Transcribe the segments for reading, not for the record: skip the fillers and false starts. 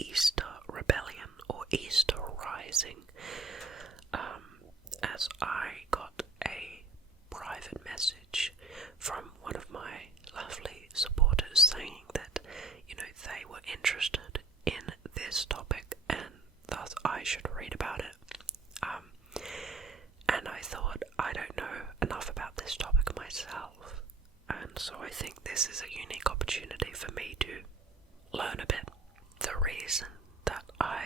Easter Rebellion or Easter Rising, as I got a private message from one of my lovely supporters saying that, they were interested in this topic and thus I should read about it. And I thought, I don't know enough about this topic myself, and so I think this is a unique opportunity for me to learn a bit. The reason that I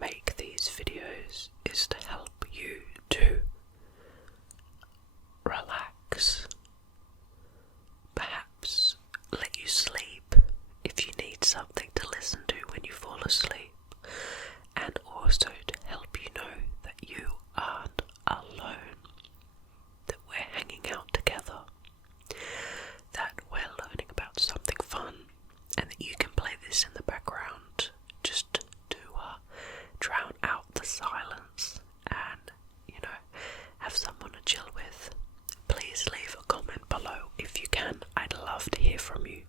make these videos is to help you to relax, perhaps let you sleep if you need something to listen to when you fall asleep, and also to help you know that you aren't alone, that we're hanging out together, that we're learning about something fun, and that you can play this in the background just to drown out the silence and, have someone to chill with. Please leave a comment below if you can. I'd love to hear from you.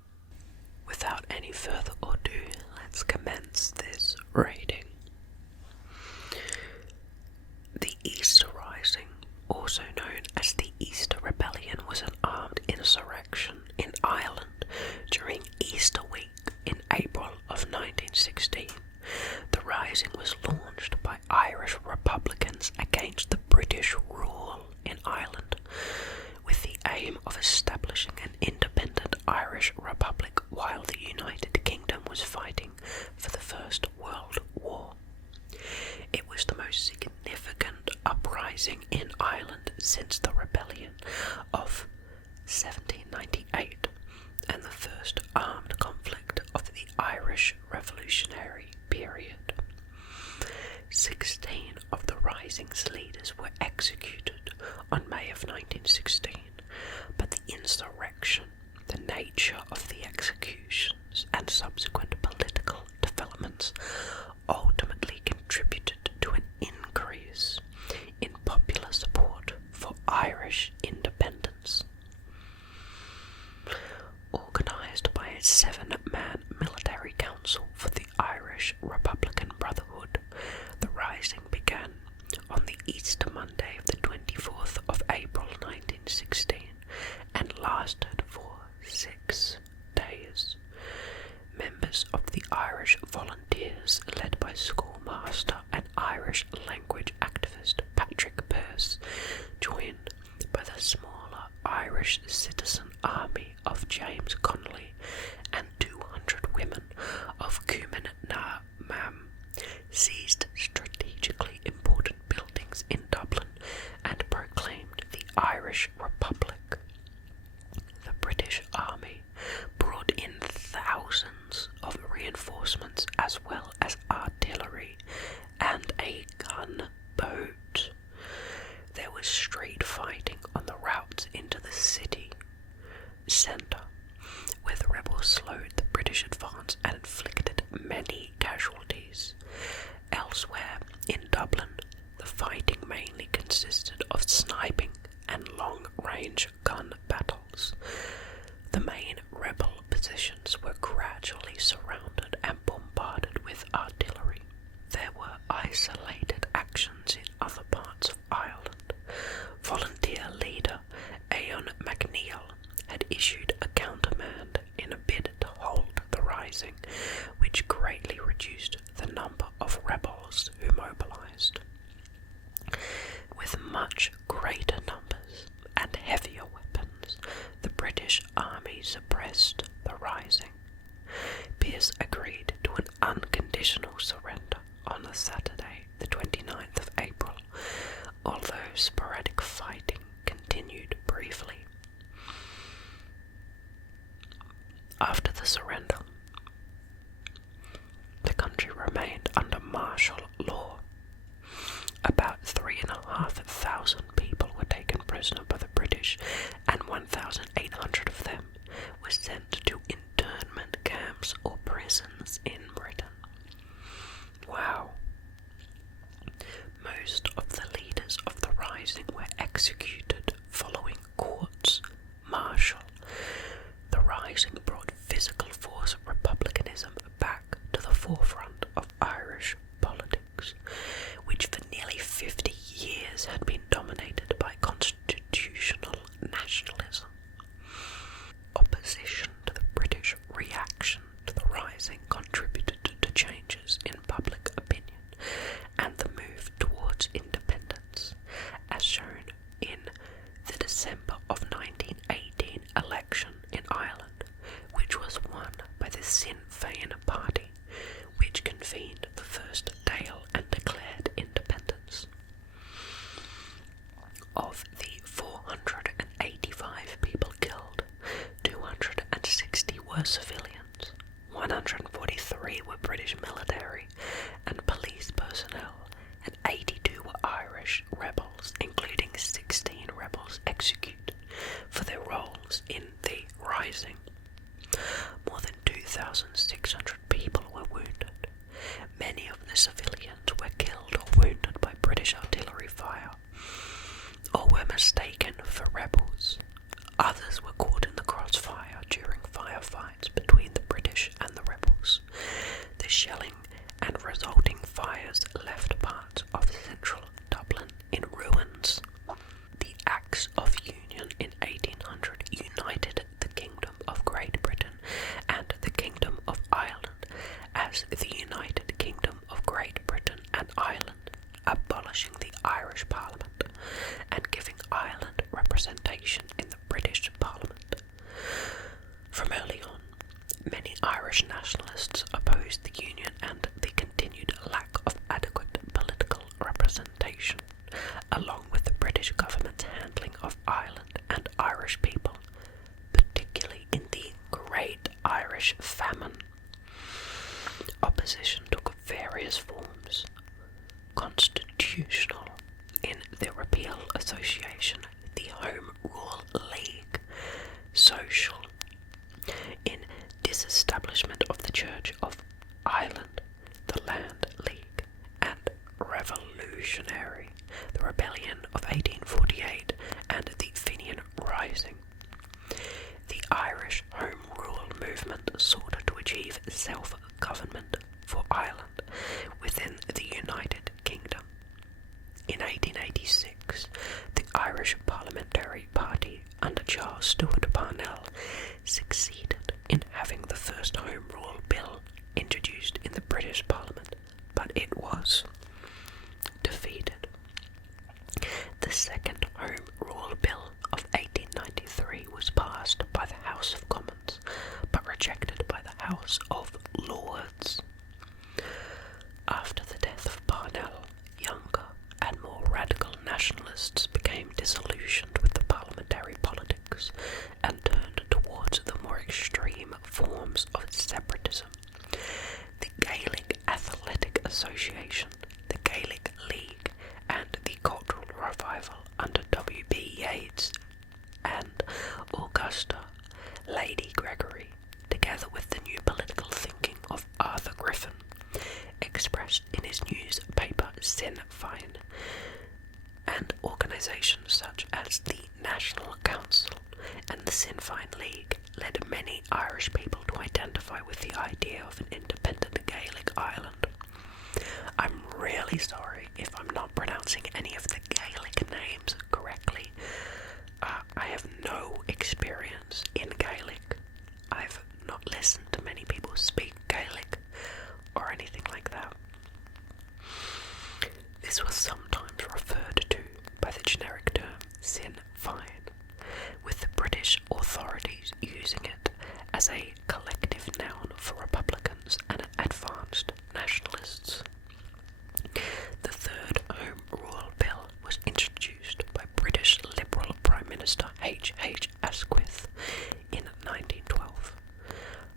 Without any further ado, let's commence this reading. The Easter Rising, also known as the Easter Rebellion, was an armed insurrection in Ireland during Easter week in April of 1916. The rising was launched by Irish Republicans against the British rule in Ireland, with the aim of establishing an independent Irish Republic while the United Kingdom was fighting for the First World War. It was the most significant uprising in Ireland since the rebellion of 1798 and the first armed conflict of the Irish Revolutionary period. 16 of the rising's leaders were executed on May of 1916, but the insurrection, the nature of the executions, and subsequent political developments ultimately contributed to an increase in popular support for Irish independence. Organised by a 7-man military council for the Irish Republican Brotherhood, the rising began on the Easter Monday of the 24th of April 1916 and lasted for 6 days. Members of the Irish Volunteers, led by schoolmaster and Irish language activist Patrick Pearse, joined by the smaller Irish citizen army of James Connolly and 200 women of Cumann na Mam, seized strategically important buildings in Dublin and proclaimed the Irish Republic. The British Army brought in thousands of reinforcements as well as artillery and a gunboat. There was street fighting on the routes into the city centre, where the rebels slowed the British advance and inflicted many casualties. Elsewhere, in Dublin, the fighting mainly consisted of sniping and long-range gun battles. The main rebel positions were gradually surrounded and bombarded with artillery. There were isolated actions in other parts of Ireland. Volunteer leader Eoin MacNeill had issued a countermand in a bid to hold the rising, which greatly reduced the number of rebels who mobilised. With much greater numbers and heavier weapons, the British army suppressed the rising. Pearse agreed to an unconditional surrender on the Saturday, the 29th of April, although sporadic fighting continued briefly. After the surrender, the country remained under martial law. About 3,500 people were taken prisoner by the British, and 1,800 of them were sent to internment camps or prisons in Britain. Wow. Most of the leaders of the rising were executed following courts martial. The rising brought physical force civilians were killed or wounded by British artillery fire, or were mistaken for rebels. Others were caught in the crossfire during firefights between the British and the rebels. The shelling and resulting fires left parts of central Dublin in ruins. The Acts of Union in 1800 united the Kingdom of Great Britain and the Kingdom of Ireland as the United Kingdom of Great Britain and Ireland, abolishing the Irish Parliament and giving Ireland representation in the British Parliament. From early on, many Irish nationalists opposed the Union and the continued lack of adequate political representation, along with the British government's handling of Ireland and Irish people, particularly in the Great Irish Famine. Opposition took various forms: constitutional, in the Repeal Association, the Home Rule League; social, in disestablishment of the Church of Ireland, the Land League; and revolutionary, the Rebellion of 1848 and the Fenian Rising. The Irish Home Rule movement sought to achieve self-government for Ireland within the United Kingdom. In 1886, the Irish Parliamentary Party under Charles Stewart Parnell succeeded in having the first Home Rule Bill introduced in the British Parliament, but it was defeated. The second Home Rule Bill of 1893 was passed by the House of Commons, but rejected by the House of Lords. After the death of Parnell, younger and more radical nationalists became disillusioned with the parliamentary politics and turned towards the more extreme forms of separatism. The Gaelic Athletic Association, the Gaelic League, and the Cultural Revival under W.B. Yeats and Augusta Lady Gregory, together with the new political thinking of Arthur Griffin, expressed in his newspaper Sinn Féin, and organisations such as the National Council and the Sinn Féin League led many Irish people to identify with the idea of an independent Gaelic Ireland. I'm really sorry if I'm not pronouncing any of the Gaelic names correctly. I have no experience in Gaelic. I've not listened to many people speak Gaelic or anything like that. This was sometimes referred to by the generic term Sinn Féin, with the British authorities using it as a collective noun for Republicans and advanced nationalists. The third Home Rule Bill was introduced by British Liberal Prime Minister H.H. Asquith in 1912.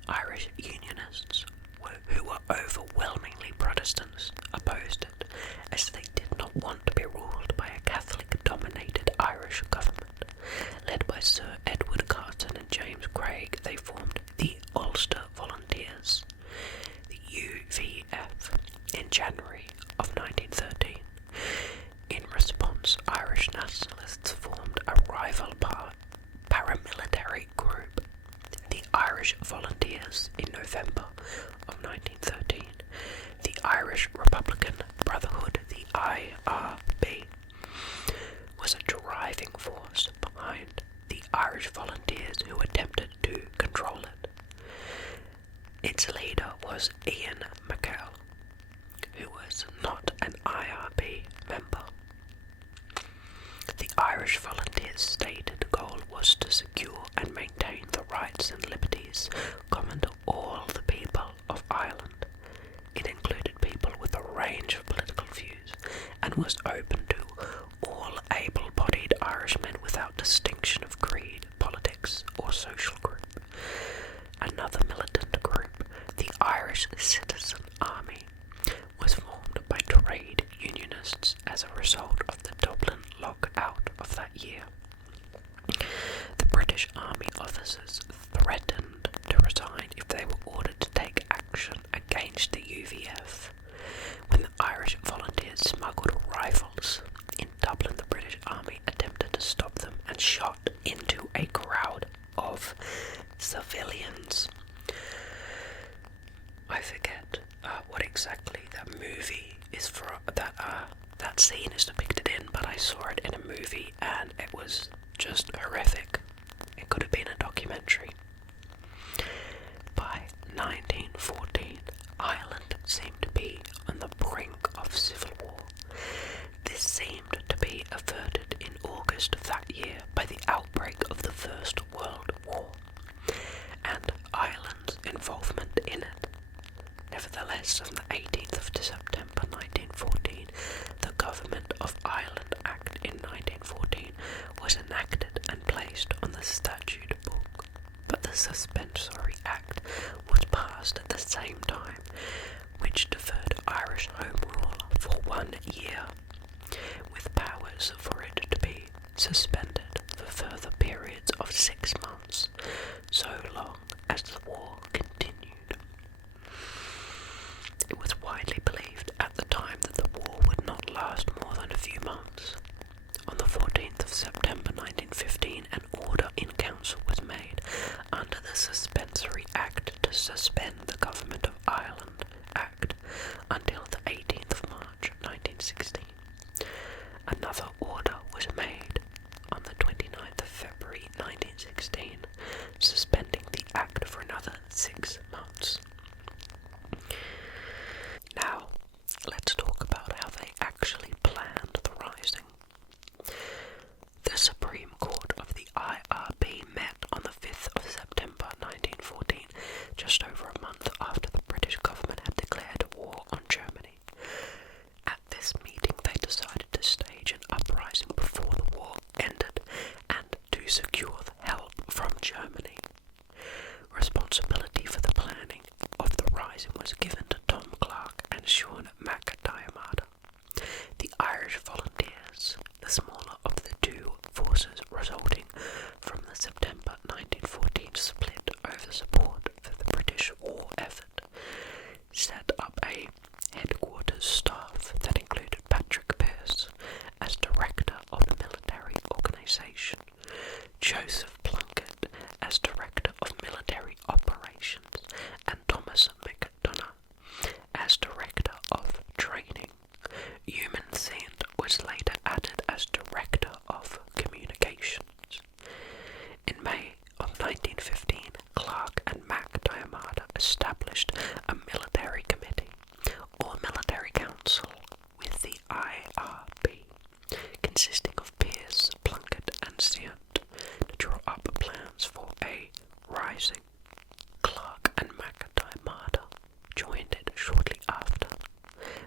Irish Unionists, who were overwhelmingly Protestants, opposed it, as they did not want to be ruled by a Catholic-dominated Irish government. Led by Sir Edward Carton and James Craig, they formed the Ulster Volunteers, the UVF, in January of 1913. In response, Irish nationalists formed a rival paramilitary group, the Irish Volunteers, in November of 1913. The Irish Republican Brotherhood, the IRB, was a driving force behind the Irish Volunteers who attempted to control it. Its leader was Ian McKell, who was not an IRB member. The Irish Volunteers' stated goal was to secure and maintain the rights and liberties common to all the people of Ireland. It included people with a range of political views and was open to all able-bodied Irishmen without distinction of creed, politics, or social group. Another militant group, the Irish Citizen Army, was formed by trade unionists as a result of the Dublin lockout of that year. The British Army officers threatened to resign if they were ordered to take action against the UVF, that movie is for that scene is depicted in, but I saw it in a movie and it was just horrific. It could have been a documentary. By 1914, Ireland seemed to be on the brink of civil war. This seemed to be averted in August of that year by the outbreak of the First World War and Ireland's involvement in it. Nevertheless, on the 18th of September 1914, the Government of Ireland Act in 1914 was enacted and placed on the statute book, but the Suspensory Act was passed at the same time, which deferred Irish Home Rule for 1 year, with powers for it to be suspended for further periods of 6 months, so long as the war continued. It was widely believed at the time that the war would not last more than a few months. On the 14th of September 1915, an order in council was made under the Suspensory Act to suspend the Government of Ireland Act until the 18th of March 1916. Another order was made on the 29th of February 1916, suspending the Act for another 6 months. Now, let's talk about how they actually planned the rising. The Supreme Court of the IRB met on the 5th of September 1914, just over a month after the British government had declared war on Germany. At this meeting, they decided to stage an uprising before the war ended and to secure the help from Germany. Responsibility for the planning of the rising was given to Tom Clark and Sean MacDiarmid. The Irish Volunteers, the smaller of the two forces resulting from the September 1914 split over support for the British war effort, set up a headquarters staff that included Patrick Pearse as Director of Military Organisation, Joseph Plunkett as Director of Military Operations, and Thomas McDonough as Director of Training. Human Saint was later added as Director of Communications. In May of 1915, Clark and MacDiarmid established a military committee, or military council, with the IRB, consisting of Pearse, Plunkett and Saint, to draw up plans for a rising. Clark and MacDiarmid joined it shortly after.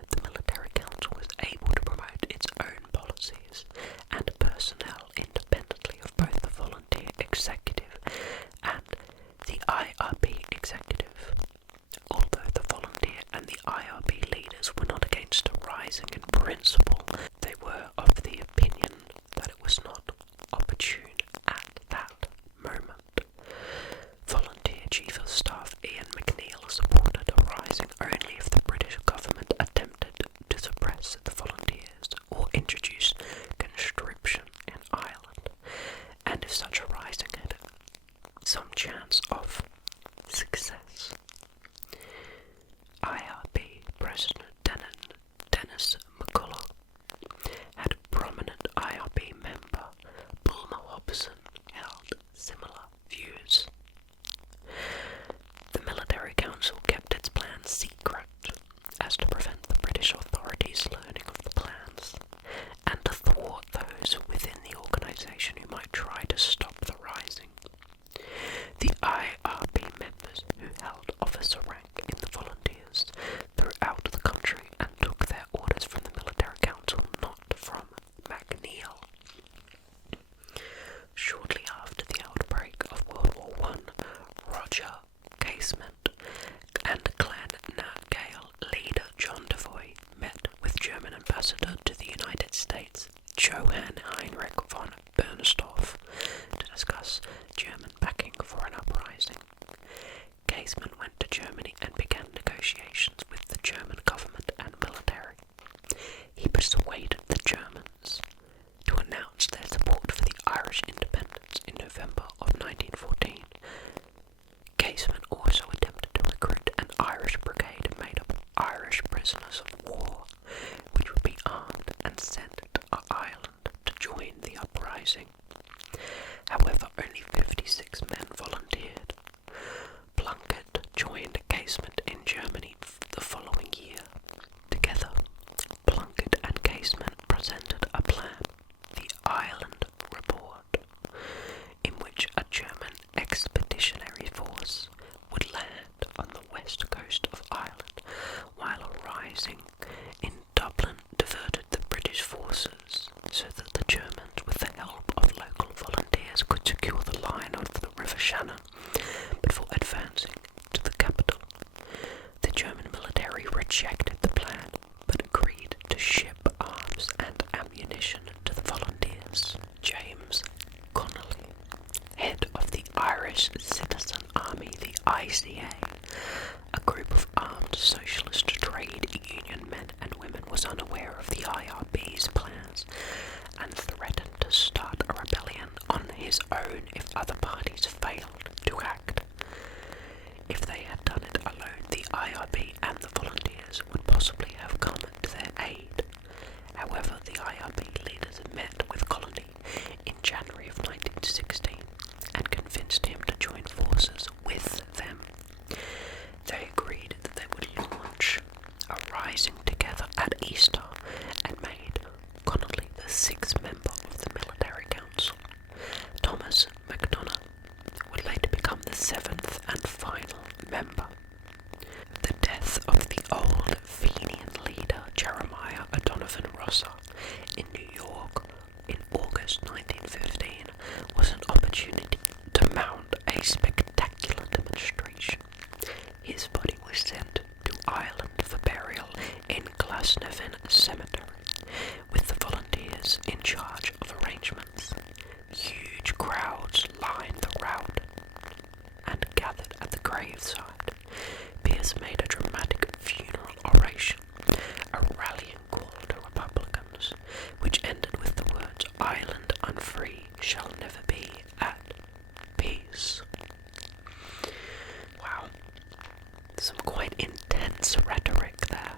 The military council was able to promote its own policies and personnel independently of both the volunteer executive and the IRB executive. Although the volunteer and the IRB leaders were not against a rising in principle, they were of the opinion that it was not opportune at that moment. Volunteer Chief of Staff Ian McNeill supported a rising only if the British government attempted to suppress the volunteers or introduce conscription in Ireland, and if such a rising had some chance of success. IRB President Dennis McCulloch had a prominent IRB member, Bulmer Hobson, held similar views. The military council kept its plans secret, as to prevent the British authorities learning of the plans, and to thwart those within the organisation who might try to stop the rising. The IRB members who held officer rank in the volunteers throughout the country and took their orders from the military council, not from McNeill. Shortly after the outbreak of World War I, Roger Casement and Clan Nat Gale leader John Devoy met with German ambassador to the United States, Johann Heinrich von Bernstorff, to uprising in Dublin diverted the British forces so that the Germans, with the help of local volunteers, could secure the line over the River Shannon before advancing to the capital. The German military rejected the plan, but agreed to ship arms and ammunition to the volunteers. James Connolly, head of the Irish Citizen Army, the ICA, a group of armed socialist trade union men and women, was unaware of the IRB's plans and threatened to start a rebellion on his own if other parties failed to act. If they had done it alone, the IRB and the volunteers would possibly have come to their aid. However, the IRB leaders met with Connolly in January of 1916 and convinced him to join forces with them. They agreed that they would launch a rising together at Easter and made Connolly the sixth member of the military council. Thomas MacDonagh would later become the seventh and final member. The death of the old Fenian leader Jeremiah O'Donovan Rosser in New York in August 1915 was an opportunity to mount a spectacular demonstration. His body was sent to Ireland for burial in Glasnevin Cemetery, with the volunteers in charge of arrangements. Huge crowds lined the route and gathered at the graveside. Pierce made a dramatic funeral oration, a rallying call to Republicans, which ended with the words, "Ireland unfree shall never be at peace." Wow, some quite intense rhetoric there.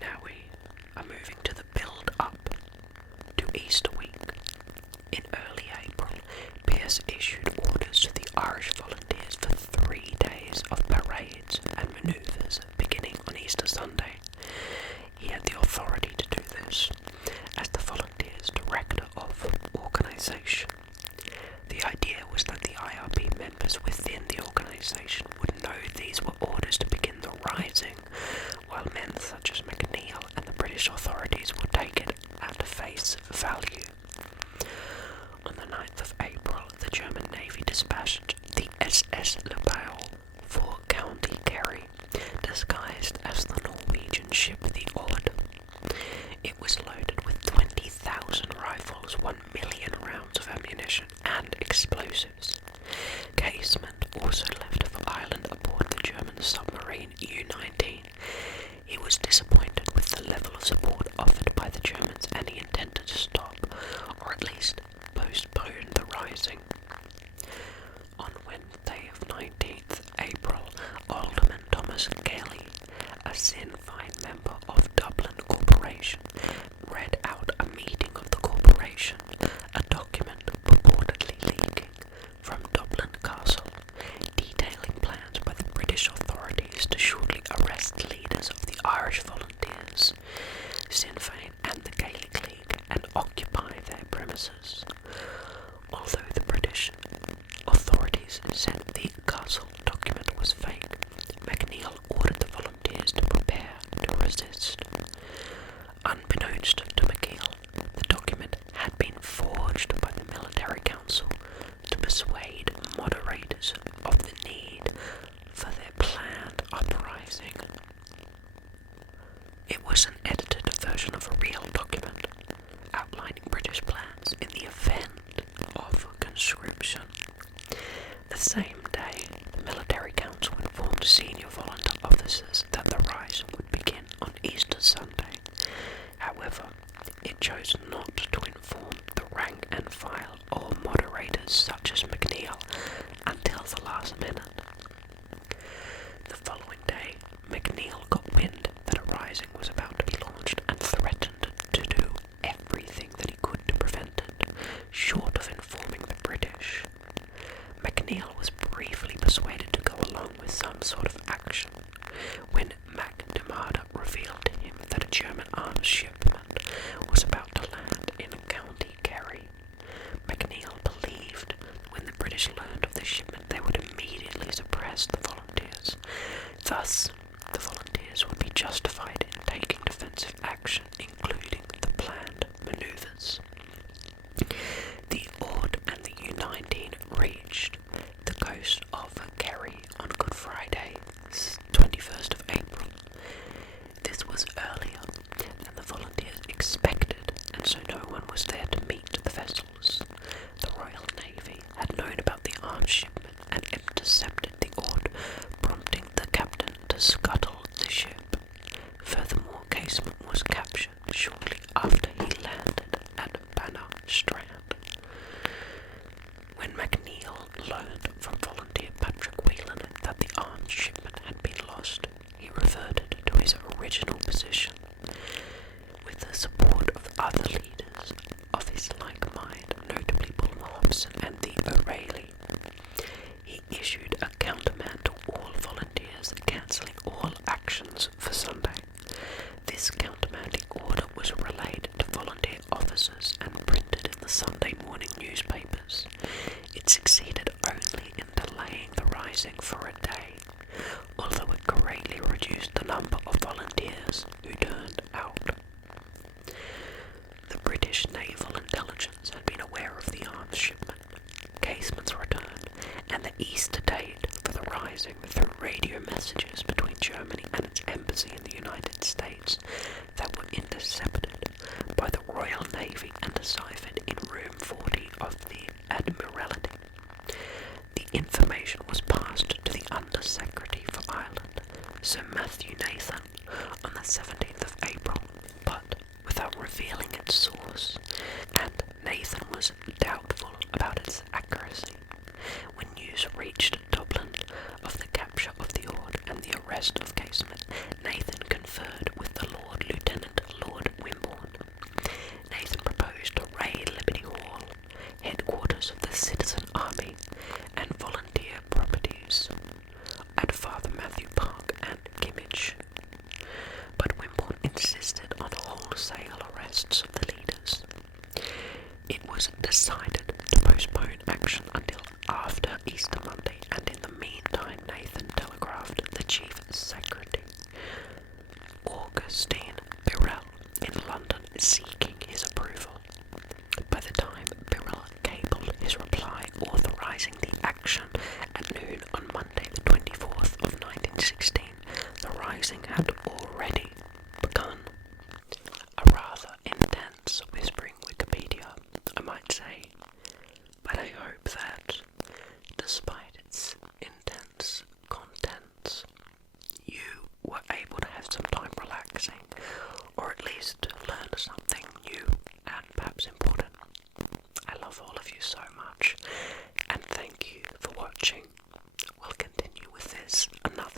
Now we are moving to the build-up to Easter week. In early April, Pierce issued orders to the Irish volunteers for 3 days of parades and manoeuvres beginning on Easter Sunday. He had the authority to do this as the volunteers' director of organisation. The idea was that the IRB members within the organisation would know these were orders to begin the rising, while men such as McNeill and the British authorities would take it at face value. On the 9th of April, the German Navy dispatched the SS Lebau for County Kerry, disguised as the Norwegian ship the Ord. It was loaded with 20,000 rifles, 1 million rounds of ammunition, and explosives. Casement also left for Ireland aboard the German submarine U-19. He was disappointed with the level of support offered by the Germans, and he intended to stop, or at least postpone the rising. On Wednesday of 19th April, Alderman Thomas Gailey, a Sinn Féin member of Dublin Corporation, read out a meeting of the corporation, a document purportedly leaking from Dublin Castle, detailing plans by the British authorities to shortly arrest leaders of the Irish volunteers, Sinn Féin and the Gaelic League, and occupy their premises. Although the British authorities said the castle document was fake, McNeill ordered the volunteers to prepare to resist. Unbeknownst to McNeill, the document had been forged by the military council to persuade moderators of the need for their planned uprising. It was an edited version of a real document outlining British plans in the event of conscription. The same day, the military council informed senior volunteer officers that the rise would begin on Easter Sunday. However, it chose not to inform the rank and file or moderators such as McNeill until the last minute. The following day, McNeill got wind that a rising was about to be launched and threatened to do everything that he could to prevent it, short of informing the British. McNeill was briefly persuaded to go along with some sort of action when MacDiarmid revealed to him that a German arms shipment was about to land in County Kerry. McNeill believed when the British learned of the shipment they would immediately suppress the volunteers. Thus, the justified in taking defensive action, including the planned manoeuvres. The Ord and the U-19 reached the coast of Kerry on Good Friday, 21st of April. This was earlier than the volunteers expected, and so no one was there to meet the vessels. The Royal Navy had known about the arms shipment and intercepted the Ord, prompting the captain to scuttle the ship. Furthermore, Casement was captured shortly after he landed at Banner Strand. When McNeil learned from volunteer Patrick Whelan that the arms shipment had been lost, he reverted to his original position. With the support of other leaders of his like mind, notably Bulmer Hobson and the O'Reilly, he issued a countermand to all volunteers, cancelling all actions for Sunday. This countermanding order was relayed to volunteer officers and printed in the Sunday morning newspapers. It succeeded only in delaying the rising for a day, although it greatly reduced the number of volunteers who turned out. The British Naval Intelligence had been aware of the arms shipment, Casement's return, and the Easter date for the rising through radio messages between Germany and its embassy in the United States that were intercepted by the Royal Navy and deciphered in room 40 of the Admiralty. The information was passed to the Under-Secretary for Ireland, Sir Matthew Nathan, on the 17th of April, but without revealing its source, and Nathan was doubtful about its accuracy. When news reached Dublin of the capture of the Ord and the arrest of Casement, Nathan conferred with the Lord Lieutenant Lord Wimborne. Nathan proposed to raid Liberty Hall, headquarters of the Citizen Army, and volunteer properties at Father Matthew Park and Kimmage. But Wimborne insisted on wholesale arrests of the leaders. It was decided to postpone action until after Easter Monday, and in the meantime Nathan telegraphed the Chief Secretary, Augustine Birrell, in London seeking his approval. By the time Birrell cabled his reply authorising the action at noon on Monday the 24th of 1916, the rising had already begun. A rather intense whispering Wikipedia, I might say, but I hope that, despite its intense contents, you were able to have some time relaxing, or at least learn something new and perhaps important. I love all of you so much, and thank you for watching. We'll continue with this another